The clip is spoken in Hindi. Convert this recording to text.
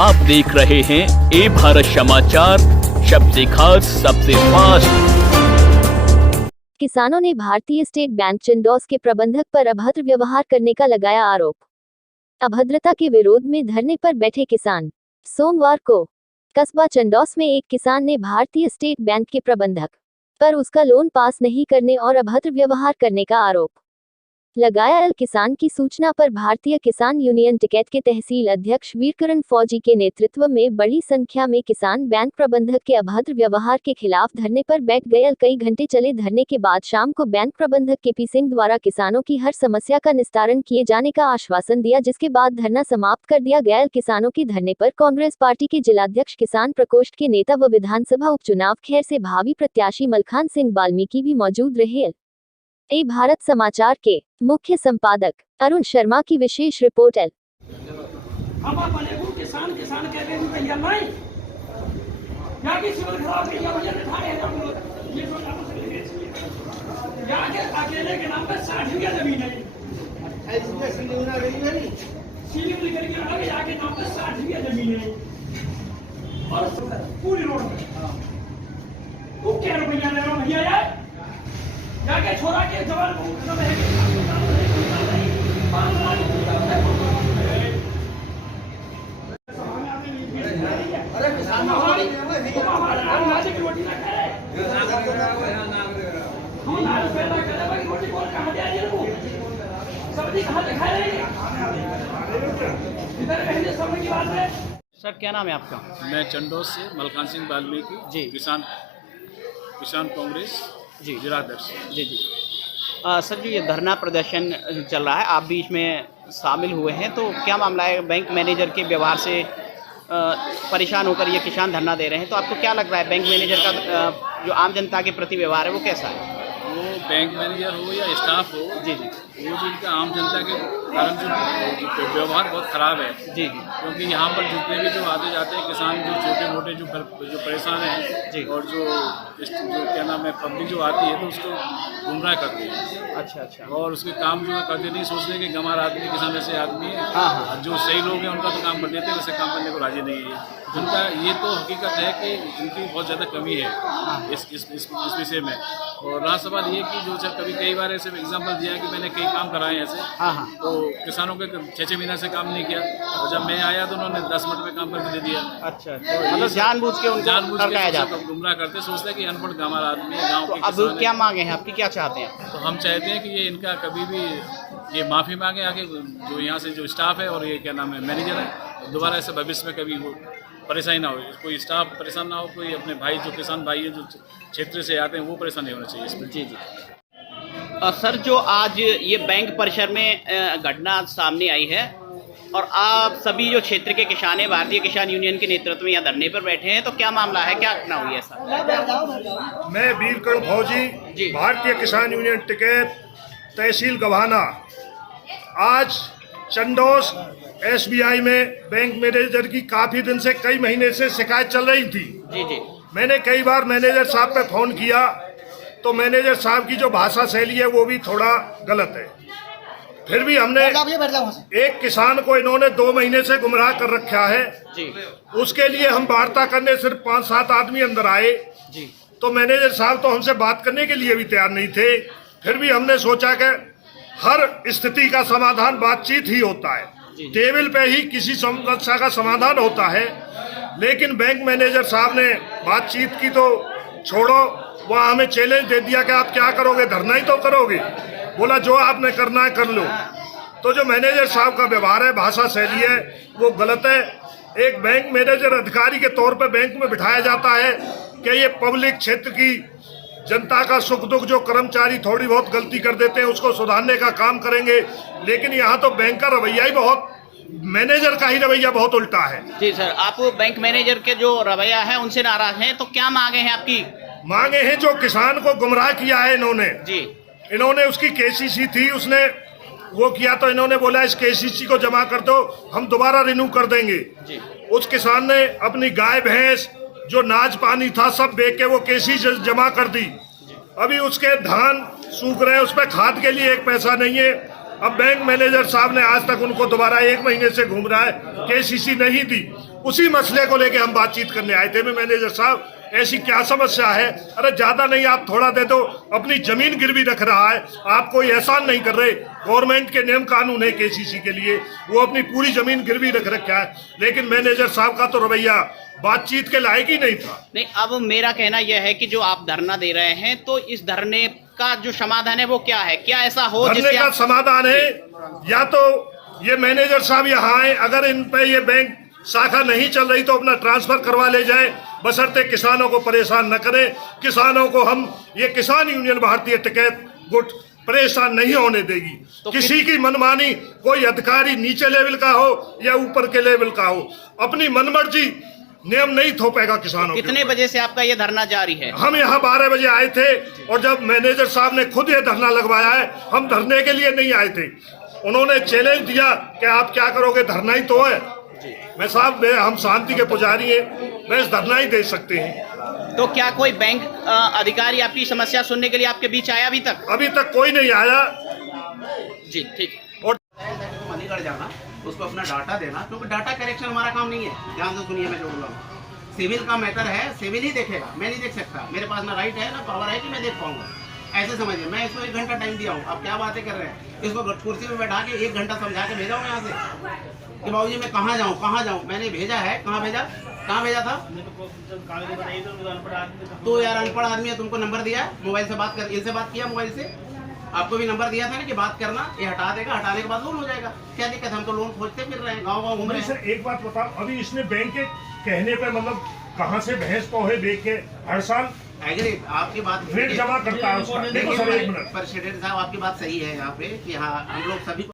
आप देख रहे हैं ए भारत समाचार, सबसे खास सबसे फास्ट। किसानों ने भारतीय स्टेट बैंक चंडोस के प्रबंधक पर अभद्र व्यवहार करने का लगाया आरोप। अभद्रता के विरोध में धरने पर बैठे किसान। सोमवार को कस्बा चंडोस में एक किसान ने भारतीय स्टेट बैंक के प्रबंधक पर उसका लोन पास नहीं करने और अभद्र व्यवहार करने का आरोप लगाया। किसान की सूचना पर भारतीय किसान यूनियन टिकैत के तहसील अध्यक्ष वीरकरण फौजी के नेतृत्व में बड़ी संख्या में किसान बैंक प्रबंधक के अभद्र व्यवहार के खिलाफ धरने पर बैठ गए। कई घंटे चले धरने के बाद शाम को बैंक प्रबंधक केपी सिंह द्वारा किसानों की हर समस्या का निस्तारण किए जाने का आश्वासन दिया, जिसके बाद धरना समाप्त कर दिया गया। किसानों के धरने पर कांग्रेस पार्टी के जिलाध्यक्ष, किसान प्रकोष्ठ के नेता व विधानसभा उपचुनाव खैर से भावी प्रत्याशी मलखान सिंह वाल्मीकि भी मौजूद रहे। ए भारत समाचार के मुख्य संपादक अरुण शर्मा की विशेष रिपोर्ट है। किसान किसान कहते हैं तैयार नहीं जाके सिविल खराब किया मुझे दिखाए ये तो जाके अकेले के नाम पे 60 बीघा जमीन है 28 बीघा सीलिंग ना रही है सीलिंग निकल के आगे जाके नाम पे 60 बीघा जमीन है और पूरी रोड तू क्या रुपया ले रहा भैया यार जाके छोरा के जवान को खत्म है अरे किसान हमारी की रोटी ना खाए हम नाल पैदा करे भाई रोटी कौन कहां दे आजे वो सब्जी कहां से खाए रहेंगे इधर कहने समय की बात है। सर क्या नाम है आपका? मैं चंडोस से मलखान सिंह वाल्मीकि जी किसान कांग्रेस जी जिलाध्यक्ष जी जी सर जी ये धरना प्रदर्शन चल रहा है, आप भी इसमें शामिल हुए हैं, तो क्या मामला है? बैंक मैनेजर के व्यवहार से परेशान होकर ये किसान धरना दे रहे हैं, तो आपको क्या लग रहा है बैंक मैनेजर का जो आम जनता के प्रति व्यवहार है वो कैसा है? वो बैंक मैनेजर हो या स्टाफ हो जी जी वो जो इनका आम जनता के कारण जो व्यवहार बहुत ख़राब है जी जी क्योंकि यहाँ पर जितने भी जो आते जाते हैं किसान जो छोटे मोटे जो परेशान हैं जी और जो क्या नाम है पब्लिक जो आती है तो उसको गुमराह करती है। अच्छा अच्छा और उसके काम जो है करते नहीं, सोचते कि गंवार आदमी किसान जैसे आदमी है, हाँ हाँ जो सही लोग हैं उनका तो काम कर देते हैं, वैसे काम करने को राजी नहीं है। जिनका ये तो हकीकत है कि इनकी बहुत ज़्यादा कमी है इस विषय में। और रहा सवाल ये कि जो कभी कई बार ऐसे एग्जाम्पल दिया है कि मैंने कई काम कराए ऐसे, हाँ हाँ तो किसानों के 6-6 महीने से काम नहीं किया और जब मैं आया तो उन्होंने 10 मिनट में काम करके दे दिया। अच्छा तो मतलब जानबूझ के उनको करवाया जाता है। गुमराह करते, सोचते हैं कि अनपढ़ गंवार आदमी है, गाँव तो के अब क्या मांगे हैं आपकी, क्या चाहते हैं? तो हम चाहते हैं कि ये इनका कभी भी ये माफ़ी मांगे आगे, जो यहाँ से जो स्टाफ है और ये क्या नाम है मैनेजर है, दोबारा ऐसे भविष्य में कभी वो परेशानी ना हो, कोई स्टाफ परेशान ना हो, कोई अपने भाई जो किसान भाई है जो क्षेत्र से आते हैं वो परेशान नहीं होना चाहिए इसमें। जी जी सर जो आज ये बैंक परिसर में घटना सामने आई है और आप सभी जो क्षेत्र के किसान हैं भारतीय किसान यूनियन के नेतृत्व में यहाँ धरने पर बैठे हैं, तो क्या मामला है, क्या घटना हुई है सर? मैं वीरकरण फौजी भारतीय किसान यूनियन टिकैत तहसील गवाना आज चंडोस SBI में बैंक मैनेजर की काफी दिन से कई महीने से शिकायत चल रही थी। जी जी मैंने कई बार मैनेजर साहब पे फोन किया तो मैनेजर साहब की जो भाषा शैली है वो भी थोड़ा गलत है। फिर भी हमने एक किसान को इन्होंने 2 महीने से गुमराह कर रखा है जी उसके लिए हम वार्ता करने सिर्फ 5-7 आदमी अंदर आए जी तो मैनेजर साहब तो हमसे बात करने के लिए भी तैयार नहीं थे। फिर भी हमने सोचा कि हर स्थिति का समाधान बातचीत ही होता है, टेबल पे ही किसी समस्या का समाधान होता है। लेकिन बैंक मैनेजर साहब ने बातचीत की तो छोड़ो, वहाँ हमें चैलेंज दे दिया कि आप क्या करोगे, धरना ही तो करोगे। बोला जो आपने करना है कर लो। तो जो मैनेजर साहब का व्यवहार है, भाषा शैली है, वो गलत है। एक बैंक मैनेजर अधिकारी के तौर पर बैंक में बिठाया जाता है कि ये पब्लिक क्षेत्र की जनता का सुख दुख जो कर्मचारी थोड़ी बहुत गलती कर देते हैं उसको सुधारने का काम करेंगे। लेकिन यहाँ तो बैंक का रवैया ही बहुत, मैनेजर का ही रवैया बहुत उल्टा है। जी सर, आप बैंक मैनेजर के जो रवैया है उनसे नाराज हैं, तो क्या मांगे हैं आपकी? मांगे हैं जो किसान को गुमराह किया है इन्होंने उसकी KCC थी, उसने वो किया तो इन्होंने बोला इस KCC को जमा कर दो, हम दोबारा रिन्यू कर देंगे जी। उस किसान ने अपनी गाय भैंस जो नाज पानी था सब बेच के वो KCC जमा कर दी। अभी उसके धान सूख रहे हैं, उस पर खाद के लिए 1 पैसा नहीं है। अब बैंक मैनेजर साहब ने आज तक उनको दोबारा 1 महीने से घूम रहा है, KCC नहीं दी। उसी मसले को लेके हम बातचीत करने आए थे। मैनेजर साहब ऐसी क्या समस्या है? अरे ज्यादा नहीं, आप थोड़ा दे दो। अपनी जमीन गिरवी रख रहा है, आप कोई एहसान नहीं कर रहे। गवर्नमेंट के नियम कानून है केसीसी के लिए, वो अपनी पूरी जमीन गिरवी रख रखा है। लेकिन मैनेजर साहब का तो रवैया बातचीत के लायक ही नहीं था। नहीं, अब मेरा कहना यह है कि जो आप धरना दे रहे हैं, तो इस धरने का जो समाधान है वो क्या है? क्या ऐसा हो धरने का समाधान है, या तो ये मैनेजर साहब यहाँ आए, अगर इन पे ये बैंक शाखा नहीं चल रही तो अपना ट्रांसफर करवा ले जाए, बशर्ते किसानों को परेशान न करें। किसानों को हम ये किसान यूनियन भारतीय टिकैत गुट परेशान नहीं होने देगी। तो किसी की मनमानी, कोई अधिकारी नीचे लेवल का हो या ऊपर के लेवल का हो, अपनी मनमर्जी नियम नहीं थोपेगा किसानों। कितने बजे से आपका ये धरना जारी है? हम यहाँ 12 बजे आए थे, और जब मैनेजर साहब ने खुद ये धरना लगवाया है, हम धरने के लिए नहीं आए थे। उन्होंने चैलेंज दिया कि आप क्या करोगे, धरना ही तो है। मैं साहब, हम शांति के पुजारी हैं, मैं इस धरना ही दे सकते हैं। तो क्या कोई बैंक अधिकारी आपकी समस्या सुनने के लिए आपके बीच आया अभी तक? अभी तक कोई नहीं आया जी, ठीक। और मणिगढ़ जाना, उसको अपना डाटा देना, क्योंकि डाटा करेक्शन हमारा काम नहीं है। ध्यान से सुनिए, मैं जो बोल रहा हूँ, सिविल का मैटर है, सिविल ही देखेगा, मैं नहीं देख सकता। मेरे पास ना राइट है ना पावर है कि मैं देख पाऊंगा। ऐसे समझिए, मैं इसको 1 घंटा टाइम दिया हूँ, आप क्या बातें कर रहे हैं? इसको कुर्सी में बैठा के 1 घंटा समझा के भेजा हूँ यहाँ से कि बाबूजी मैं कहाँ जाऊँ। मैंने भेजा है, कहाँ भेजा था? तो यार अनपढ़ आदमी है, तुमको नंबर दिया, मोबाइल से बात कर, इनसे बात किया, मोबाइल से आपको भी नंबर दिया था ना कि बात करना, ये हटा देगा, हटाने के बाद लोन हो जाएगा। क्या दिक्कत? हम तो लोन खोजते फिर रहे हैं, गाँव घूम रहे हैं। सर एक बात बताओ, अभी इसने बैंक के कहने पे मतलब कहाँ से भैंस पोहे बेच के हर साल एग्री, आपकी बात रेट जमा करता है उसका। देखो सर, 1 मिनट। पर शेडेड साहब, आपकी बात सही है यहाँ पे कि हाँ हम लोग सभी